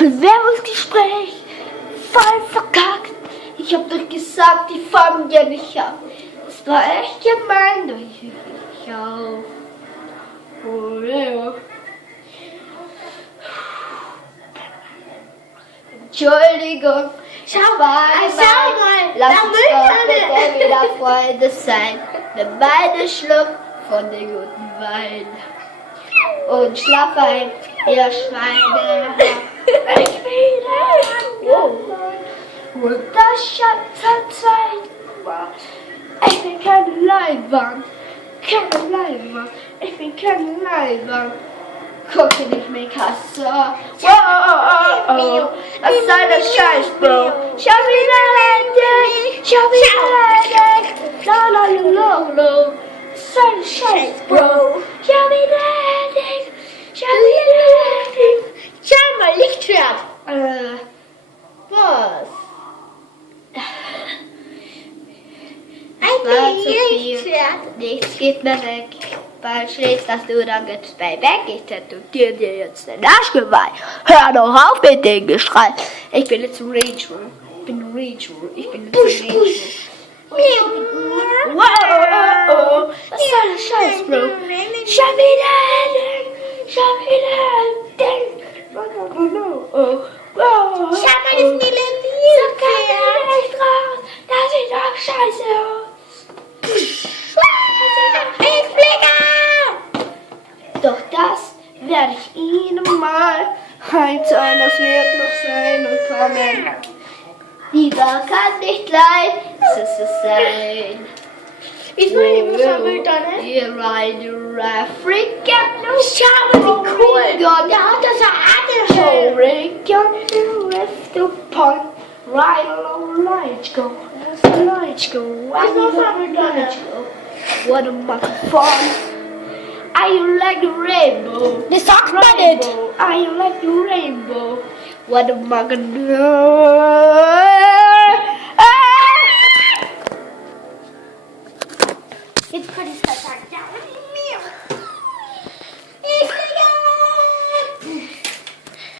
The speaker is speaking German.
Bewerbungsgespräch. Voll verkackt. Ich hab doch gesagt, die fangen ja nicht ab. Das war echt gemein. Doch ich auch. Oh ja. Entschuldigung. Schau mal, Lass da uns will doch bitte wieder Freunde sein. Wir beide schlucken von dem guten Wein. Und schlaf ein, ihr Schweine. Ich will und das Schatz hat Zeit. Ich bin keine Leinwand. Keine Leinwand. Ich bin keine Leinwand. Gucke nicht mehr Kasse. Wow, was soll das Scheiß, Bro? Schau wieder Hände. Schau wieder Hände. La la la la. Was soll das Scheiß, Bro? Schau wieder Hände. Schau wieder Hände. schau mal, Lichtschwert. Was? Ein Zu viel. Lichtschwert. Nichts geht mehr weg. Weil schläfst, dass du dann jetzt bei weg. Ich tätowiere dir jetzt den Arschgeweih. Hör doch auf mit dem Geschrei. Ich bin jetzt ein Rachel. Ich bin ein Rachel. Ich bin jetzt ein Rachel. Wow, was soll das Scheiß, Bro? Schau wieder hin. Schau wieder hin. Wow. Schau mal, das Lichtschwert. So kann ich nicht raus. Das sieht doch scheiße aus. Ich fliege! Doch das werde ich Ihnen mal heimzahlen, das wird noch sein und kommen. Dieser kann nicht leid, es ist es sein. Ist mein Lieblingsbild da, ne? Ihr African Schau mal, wie cool. Der hat das ja alles. Oregon, lift the point, right along, lights go, lights go, Was noch für lights go. What a much fun. Are you like the rainbow? Das sagt man nicht. Rainbow. Are you like the rainbow? What a much Jetzt kann ich es halt sagen. Ja,